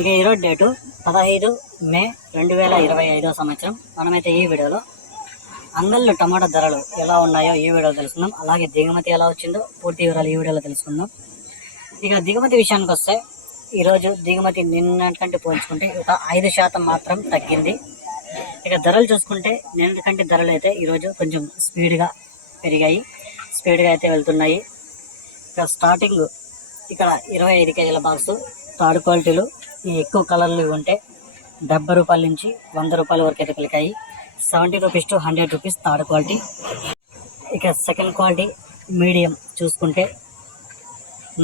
ఇక ఈరోజు డేటు పదహైదు మే రెండు వేల ఇరవై ఐదో సంవత్సరం. మనమైతే ఈ వీడియోలో అంగళ్ళు టమాటా ధరలు ఎలా ఉన్నాయో ఈ వీడియోలో తెలుసుకుందాం. అలాగే దిగుమతి ఎలా వచ్చిందో పూర్తి వివరాలు ఈ వీడియోలో తెలుసుకుందాం. ఇక దిగుమతి విషయానికి వస్తే ఈరోజు దిగుమతి నిన్నటికంటే పోల్చుకుంటే ఒక ఐదు శాతం మాత్రం తగ్గింది. ఇక ధరలు చూసుకుంటే నిన్నటికంటే ధరలు అయితే ఈరోజు కొంచెం స్పీడ్గా పెరిగాయి. స్పీడ్గా అయితే వెళ్తున్నాయి. ఇక స్టార్టింగ్ ఇక్కడ ఇరవై ఐదు కేజీల బాక్సు థర్డ్ క్వాలిటీలు ఎక్కువ కలర్లు ఉంటే డెబ్బై రూపాయల నుంచి వంద రూపాయల వరకు అయితే కలికాయి seventy rupees to hundred rupees third quality. ఇక సెకండ్ క్వాలిటీ మీడియం చూసుకుంటే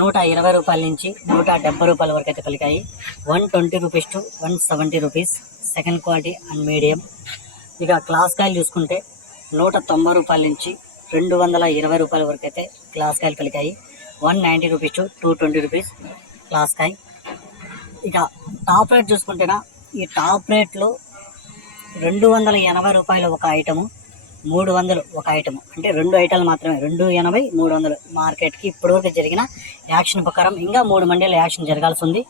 నూట ఇరవై రూపాయల నుంచి నూట డెబ్బై రూపాయల వరకు అయితే పలికాయి. One twenty rupees to one seventy rupees second quality and medium ఇక క్లాస్ కాయలు చూసుకుంటే నూట తొంభై రూపాయల నుంచి రెండు వందల ఇరవై రూపాయల వరకు అయితే క్లాస్ కాయలు పలికాయి. One ninety rupees to two twenty rupees class కాయ. ఇక టాప్ రేట్ చూసుకుంటేనా ఈ టాప్ రేట్లో రెండు వందల ఎనభై రూపాయలు ఒక ఐటము మూడు వందలు ఒక ఐటమ్. అంటే రెండు ఐటాలు మాత్రమే రెండు ఎనభై మూడు వందలు. మార్కెట్కి ఇప్పటివరకు జరిగిన యాక్షన్ ప్రకారం ఇంకా మూడు మండీలు యాక్షన్ జరగాల్సి ఉంది.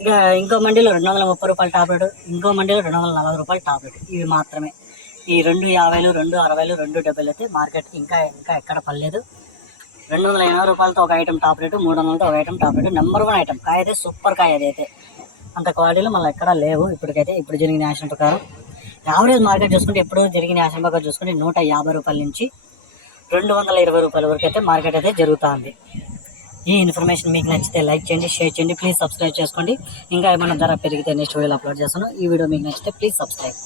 ఇక ఇంకో మండీలో రెండు వందల ముప్పై రూపాయలు టాప్ రేటు ఇంకో మండీలో రెండు వందల నలభై రూపాయలు టాప్ రేటు. ఇవి మాత్రమే. ఈ రెండు యాభైలు రెండు అరవైలు రెండు డెబ్బైలు అయితే మార్కెట్కి ఇంకా ఇంకా ఎక్కడ పర్లేదు రెండు వందల ఎనభై రూపాయలతో ఒక ఐటమ్ టాప్ రేటు మూడు వందలతో ఒక item top rate number one item కాయ అయితే సూపర్ కాయ అది అయితే అంత క్వాలిటీలో మళ్ళీ ఎక్కడా లేవు ఇప్పటికైతే. ఇప్పుడు జరిగిన యాక్షన్ ప్రకారం. యావరేజ్ మార్కెట్ చూసుకుంటే ఎప్పుడు జరిగిన యాక్షన్ ప్రకారం చూసుకుంటే నూట యాభై రూపాయల నుంచి రెండు వందల ఇరవై రూపాయల వరకు అయితే మార్కెట్ అయితే జరుగుతుంది. ఈ ఇన్ఫర్మేషన్ మీకు నచ్చితే లైక్ చేయండి షేర్ చేయండి ప్లీజ్ సబ్స్క్రైబ్ చేసుకోండి. ఇంకా ఏమైనా ధర పెరిగితే నెక్స్ట్ వీడియోలో అప్లోడ్ చేస్తాను. ఈ వీడియో మీకు నచ్చితే ప్లీజ్ సబ్స్క్రైబ్